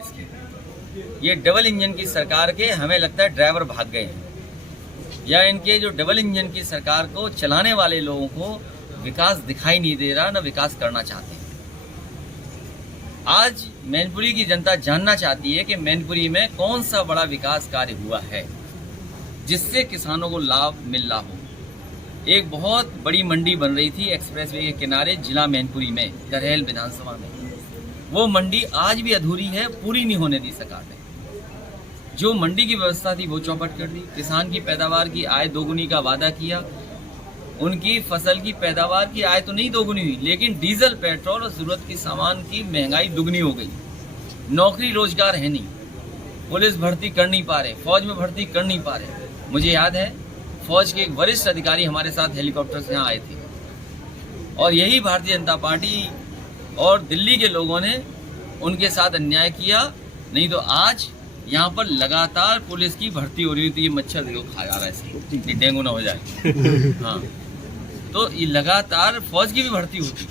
प्रदेश के। ये double engine की सरकार के हमें लगता है ड्राइवर भाग गए हैं, या इनके जो डबल इंजन की सरकार को चलाने वाले लोगों को विकास दिखाई नहीं दे रहा, न विकास करना चाहते हैं। आज मैनपुरी की जनता जानना चाहती है कि मैनपुरी में कौन सा बड़ा विकास कार्य हुआ है जिससे किसानों को लाभ मिल रहा हो। एक बहुत बड़ी मंडी बन रही थी एक्सप्रेसवे के किनारे जिला मैनपुरी में, करहल विधानसभा में। वो मंडी आज भी अधूरी है, पूरी नहीं होने दी सरकार ने। जो मंडी की व्यवस्था थी वो चौपट कर दी। किसान की पैदावार की आय दोगुनी का वादा किया, उनकी फसल की पैदावार की आय तो नहीं दोगुनी हुई, लेकिन डीजल, पेट्रोल और जरूरत की सामान की महंगाई दुगनी हो गई। नौकरी रोजगार है नहीं, पुलिस भर्ती कर नहीं पा रहे, फौज में भर्ती कर नहीं पा रहे। मुझे याद है फौज के एक वरिष्ठ अधिकारी हमारे साथ हेलीकॉप्टर से यहाँ आए थे, और यही भारतीय जनता पार्टी और दिल्ली के लोगों ने उनके साथ अन्याय किया। नहीं तो आज यहाँ पर लगातार पुलिस की भर्ती हो रही थी। ये मच्छर देखो खा जा रहा है, इसलिए डेंगू ना हो जाए। हाँ, तो ये लगातार फौज की भी भर्ती होती।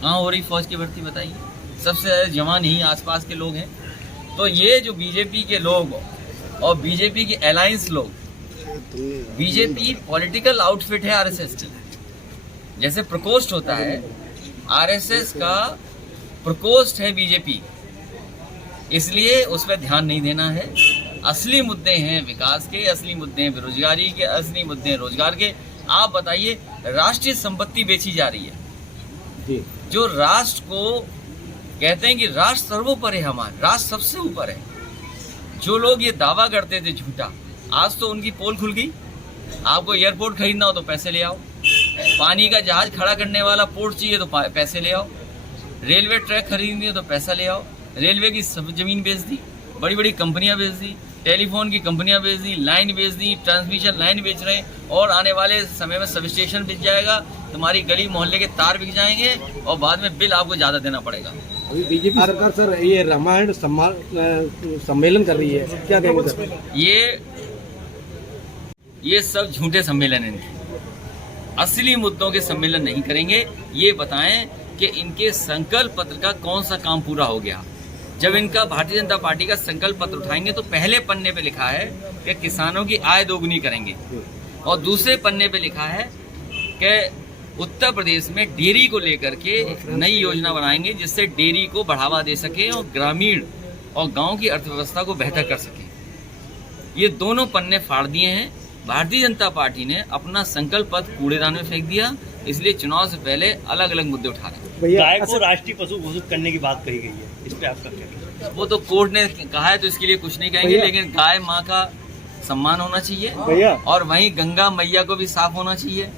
कहाँ हो रही फौज की भर्ती बताइए? सबसे ज्यादा जवान ही आसपास के लोग हैं। तो ये जो बीजेपी के लोग और बीजेपी के अलायंस लोग, बीजेपी पॉलिटिकल आउटफिट है आरएसएस की। जैसे प्रकोष्ठ होता है, आरएसएस का प्रकोष्ठ है बीजेपी, इसलिए उस पर ध्यान नहीं देना है। असली मुद्दे हैं विकास के, असली मुद्दे हैं बेरोजगारी के, असली मुद्दे हैं रोजगार के। आप बताइए, राष्ट्रीय संपत्ति बेची जा रही है। जो राष्ट्र को कहते हैं कि राष्ट्र सर्वोपरि है, हमारा राष्ट्र सबसे ऊपर है। जो लोग ये दावा करते थे झूठा, आज तो उनकी पोल खुल गई। आपको एयरपोर्ट खरीदना हो तो पैसे ले आओ, पानी का जहाज खड़ा करने वाला पोर्ट चाहिए तो पैसे ले आओ, रेलवे ट्रैक खरीदनी हो तो पैसा ले आओ। रेलवे की सब जमीन बेच दी, बड़ी बड़ी कंपनियां बेच दी, टेलीफोन की कंपनियां बेच दी, लाइन बेच दी, ट्रांसमिशन लाइन बेच रहे हैं, और आने वाले समय में सब स्टेशन बिक जाएगा, तुम्हारी गली मोहल्ले के तार बिक जाएंगे, और बाद में बिल आपको ज्यादा देना पड़ेगा। अभी बीजेपी सरकार सर ये रामायण सम्मेलन कर रही है, क्या कहेंगे सर? ये सब झूठे सम्मेलन हैं, असली मुद्दों के सम्मेलन नहीं करेंगे। ये बताएं कि इनके संकल्प पत्र का कौन सा काम पूरा हो गया। जब इनका भारतीय जनता पार्टी का संकल्प पत्र उठाएंगे तो पहले पन्ने पे लिखा है कि किसानों की आय दोगुनी करेंगे, और दूसरे पन्ने पे लिखा है कि उत्तर प्रदेश में डेयरी को लेकर के नई योजना बनाएंगे जिससे डेयरी को बढ़ावा दे सके और ग्रामीण और गांव की अर्थव्यवस्था को बेहतर कर सके। ये दोनों पन्ने फाड़ दिए हैं। भारतीय जनता पार्टी ने अपना संकल्प पत्र कूड़ेदान में फेंक दिया, इसलिए चुनाव से पहले अलग अलग मुद्दे उठा रहे हैं। गाय को राष्ट्रीय पशु घोषित करने की बात कही गई है, इस पे आपका क्या कहना है? वो तो कोर्ट ने कहा है तो इसके लिए कुछ नहीं कहेंगे, लेकिन गाय माँ का सम्मान होना चाहिए, और वहीं गंगा मैया को भी साफ होना चाहिए।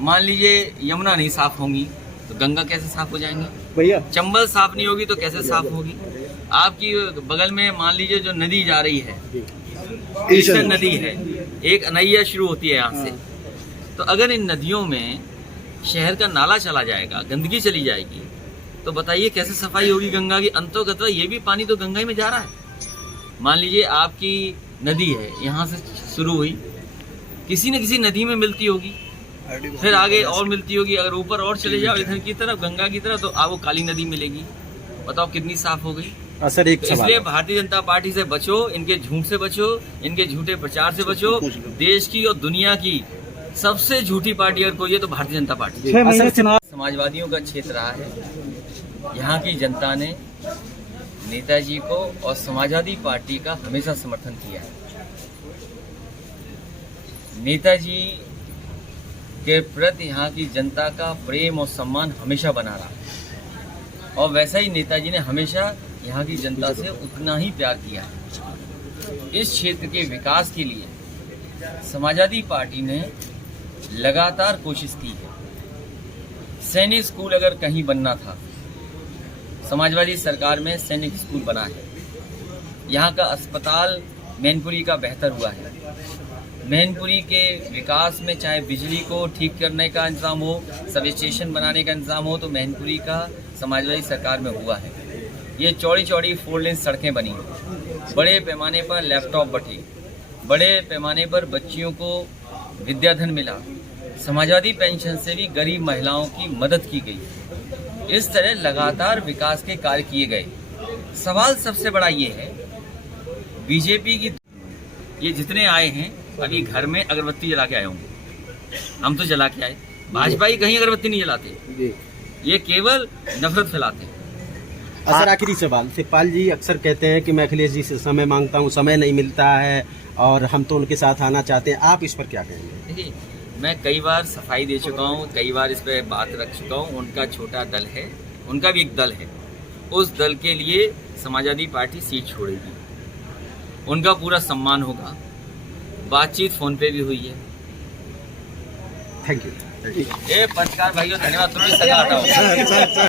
मान लीजिए यमुना नहीं साफ होंगी तो गंगा कैसे साफ हो जाएंगी भैया? चंबल साफ नहीं होगी तो कैसे साफ होगी? आपकी बगल में मान लीजिए जो नदी जा रही है, ईशन नदी है, एक नैया शुरू होती है यहाँ से, तो अगर इन नदियों में शहर का नाला चला जाएगा, गंदगी चली जाएगी, तो बताइए कैसे सफाई होगी गंगा की? अंतोगत्वा ये भी पानी तो गंगा में जा रहा है। मान लीजिए आपकी नदी है, यहाँ से शुरू हुई, किसी न किसी नदी में मिलती होगी, फिर आगे और मिलती होगी। अगर ऊपर और चले जाओ इधर की तरफ, गंगा की तरफ, तो आपको काली नदी मिलेगी। बताओ कितनी साफ हो गई। सर एक इसलिए भारतीय जनता पार्टी से बचो, इनके झूठ से बचो, इनके झूठे प्रचार से बचो। देश की और दुनिया की सबसे झूठी पार्टी अगर कोई है तो भारतीय जनता पार्टी। समाजवादियों का क्षेत्र रहा है। यहाँ की जनता ने नेताजी को और समाजवादी पार्टी का हमेशा समर्थन किया है। नेताजी के प्रति यहाँ की जनता का प्रेम और सम्मान हमेशा बना रहा है, और वैसा ही नेताजी ने हमेशा यहाँ की जनता से उतना ही प्यार किया है। इस क्षेत्र के विकास के लिए समाजवादी पार्टी ने लगातार कोशिश की है। सैनिक स्कूल अगर कहीं बनना था, समाजवादी सरकार में सैनिक स्कूल बना है। यहाँ का अस्पताल मैनपुरी का बेहतर हुआ है। मैनपुरी के विकास में चाहे बिजली को ठीक करने का इंतजाम हो, सब स्टेशन बनाने का इंतजाम हो, तो मैनपुरी का समाजवादी सरकार में हुआ है। ये चौड़ी चौड़ी 4 लेन सड़कें बनी, बड़े पैमाने पर लैपटॉप बटे, बड़े पैमाने पर बच्चियों को विद्याधन मिला, समाजवादी पेंशन से भी गरीब महिलाओं की मदद की गई। इस तरह लगातार विकास के कार्य किए गए। सवाल सबसे बड़ा ये है, बीजेपी की ये जितने आए हैं अभी घर में अगरबत्ती जला के आए होंगे, हम तो जला के आए, भाजपा ही कहीं अगरबत्ती नहीं जलाते, जी ये केवल नफरत फैलाते हैं। सर आखिरी सवाल, शिवपाल जी अक्सर कहते हैं कि मैं अखिलेश जी से समय मांगता हूं, समय नहीं मिलता है और हम तो उनके साथ आना चाहते हैं, आप इस पर क्या कहेंगे? देखिए, मैं कई बार सफाई दे चुका हूँ, कई बार इस पर बात रख चुका हूँ। उनका छोटा दल है, उनका भी एक दल है, उस दल के लिए समाजवादी पार्टी सीट छोड़ेगी, उनका पूरा सम्मान होगा। बातचीत फोन पे भी हुई है। Thank you. ये पत्रकार भाइयों धन्यवाद, तुम भी सजा हटाओ।